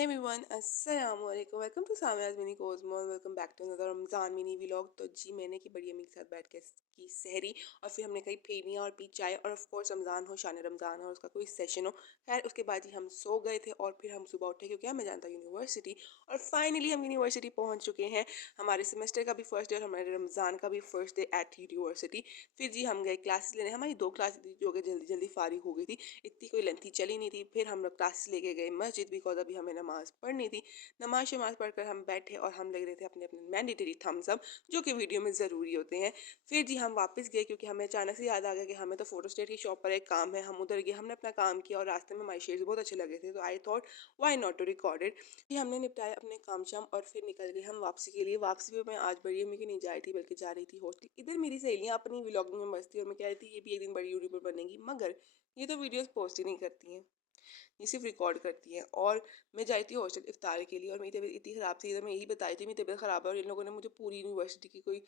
Everyone अस्सलाम वालेकुम welcome to Samiya's mini cosmo welcome back to another Ramzan mini vlog. तो जी मैंने की बड़ी अम्मी के साथ बैठ के की सहरी और फिर हमने कही फेमियाँ और पी चाय और ऑफ कोर्स रमज़ान हो शान रमज़ान हो और उसका कोई सेशन हो। खैर उसके बाद ही हम सो गए थे और फिर हम सुबह उठे क्योंकि हमें जाना था यूनिवर्सिटी और फाइनली हम यूनिवर्सिटी पहुंच चुके हैं। हमारे सेमेस्टर का भी फर्स्ट डे और हमारे रमज़ान का भी फर्स्ट डे एट यूनिवर्सिटी। फिर जी हम गए क्लासेस लेने, हमारी 2 क्लासेस थी जो कि जल्दी जल्दी फारिग हो गई थी, इतनी कोई लेंथी चली नहीं थी। फिर हम लोग क्लासेस लेके गए मस्जिद बिकॉज अभी हमें नमाज़ पढ़नी थी। नमाज शमाज पढ़कर हम बैठे और हम लग रहे थे अपने अपने मैंडेटरी थम्स अप जो कि वीडियो में ज़रूरी होते हैं। फिर जी हम वापस गए क्योंकि हमें अचानक से याद आ गया कि हमें तो फोटो स्टेट की शॉप पर एक काम है। हम उधर गए, हमने अपना काम किया और रास्ते में हमारे शेड्स बहुत अच्छे लगे थे तो I thought why not to record it. फिर हमने निपटाया अपने काम शाम और फिर निकल गए हम वापसी के लिए। वापसी में मैं आज बड़ी अम्मी की नहीं जा रही थी बल्कि जा रही थी हॉस्टल। इधर मेरी सहेलियाँ अपनी व्लॉगिंग में मस्ती और मैं कह रही थी ये भी एक दिन बड़ी यूट्यूबर बनेगी, मगर ये तो वीडियोस पोस्ट ही नहीं करती हैं, ये सिर्फ रिकॉर्ड करती हैं। और मैं जाई थी हॉस्टल इफ्तार के लिए और मेरी तबीयत इतनी ख़राब थी, इधर मैं यही बताई थी मेरी तबीयत ख़राब है और इन लोगों ने मुझे पूरी यूनिवर्सिटी की कोई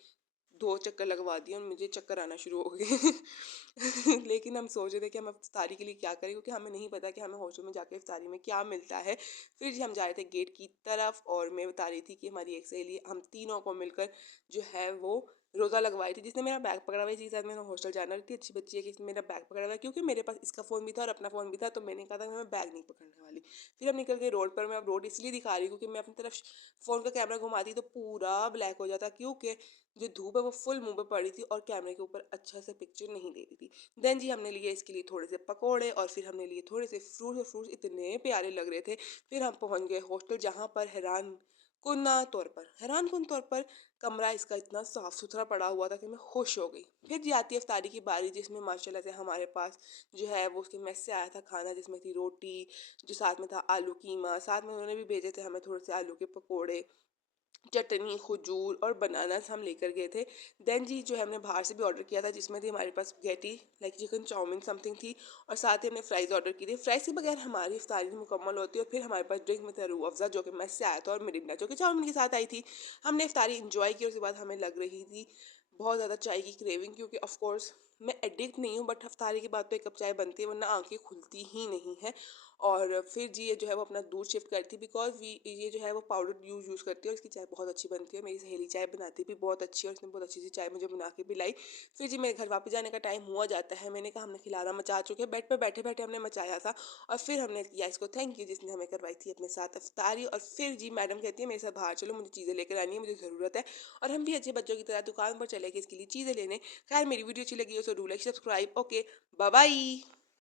2 चक्कर लगवा दिए और मुझे चक्कर आना शुरू हो गए। लेकिन हम सोच रहे थे कि हम इफ्तारी के लिए क्या करें क्योंकि हमें नहीं पता कि हमें हॉस्टल में जाके इफ्तारी में क्या मिलता है। फिर जी हम जा रहे थे गेट की तरफ और मैं बता रही थी कि हमारी एक सहेली हम तीनों को मिलकर जो है वो रोज़ा लगवाई थी, जिसने मेरा बैग पकड़ा हुआ है। इसी के साथ मैंने हॉस्टल जाना, इतनी अच्छी बच्ची है कि इसने मेरा बैग पकड़ा हुआ है क्योंकि मेरे पास इसका फ़ोन भी था और अपना फ़ोन भी था, तो मैंने कहा था कि मैं बैग नहीं पकड़ने वाली। फिर हम निकल गए रोड पर। मैं अब रोड इसलिए दिखा रही हूँ क्योंकि मैं अपनी तरफ फ़ोन का कैमरा घुमाती तो पूरा ब्लैक हो जाता, क्योंकि जो धूप है वो फुल मुंह पे पड़ी थी और कैमरे के ऊपर अच्छा से पिक्चर नहीं दे रही थी। देन जी हमने लिए इसके लिए थोड़े से पकोड़े और फिर हमने लिए थोड़े से फ्रूट्स और फ्रूट्स इतने प्यारे लग रहे थे। फिर हम पहुंच गए हॉस्टल जहाँ पर हैरान कुन तौर पर कमरा इसका इतना साफ सुथरा पड़ा हुआ था कि मैं खुश हो गई। फिर जी आती है इफ्तारी की बारी जिसमें माशाल्लाह से हमारे पास जो है वो उसके मेस से आया था खाना, जिसमें थी रोटी, जो साथ में था आलू कीमा, साथ में उन्होंने भी भेजे थे हमें थोड़े से आलू के पकोड़े, चटनी, खजूर और बनानास हम लेकर गए थे। देन जी जो है हमने बाहर से भी ऑर्डर किया था जिसमें थी हमारे पास spaghetti like chicken chow mein something थी और साथ ही हमने फ्राइज़ ऑर्डर की थी। फ्राइज़ के बगैर हमारी इफ्तारी मुकम्मल होती है। और फिर हमारे पास ड्रिंक में था रूह अफ़ज़ा जो कि मेस से आया था और मिरिंडा जो कि चाउमीन के साथ आई थी। हमने इफ्तारी एंजॉय की और उसके बाद हमें लग रही थी बहुत ज़्यादा चाय की क्रेविंग, क्योंकि ऑफ कोर्स मैं एडिक्ट नहीं हूँ बट इफ्तारी के बाद तो 1 कप चाय बनती है वरना आँखें खुलती ही नहीं है। और फिर जी ये जो है वो अपना दूध शिफ्ट करती बिकॉज़ वी ये जो है वो पाउडर यूज़ करती है और इसकी चाय बहुत अच्छी बनती है। मेरी सहेली चाय बनाती भी बहुत अच्छी है और उसने बहुत अच्छी सी चाय मुझे बना के पिलाई। फिर जी मेरे घर वापस जाने का टाइम हुआ जाता है। मैंने कहा हमने खिलाना मचा चुके हैं, बेड पे बैठे-बैठे हमने मचाया था और फिर हमने किया इसको थैंक यू जिसने हमें करवाई थी अपने साथ इफ्तारी। और फिर जी मैडम कहती है मेरे साथ बाहर चलो, मुझे चीज़ें लेकर आनी है, मुझे ज़रूरत है। और हम भी अच्छे बच्चों की तरह दुकान पर चले गए इसके लिए चीज़ें लेने। खैर मेरी वीडियो अच्छी लगी हो तो do like subscribe. Okay, bye bye.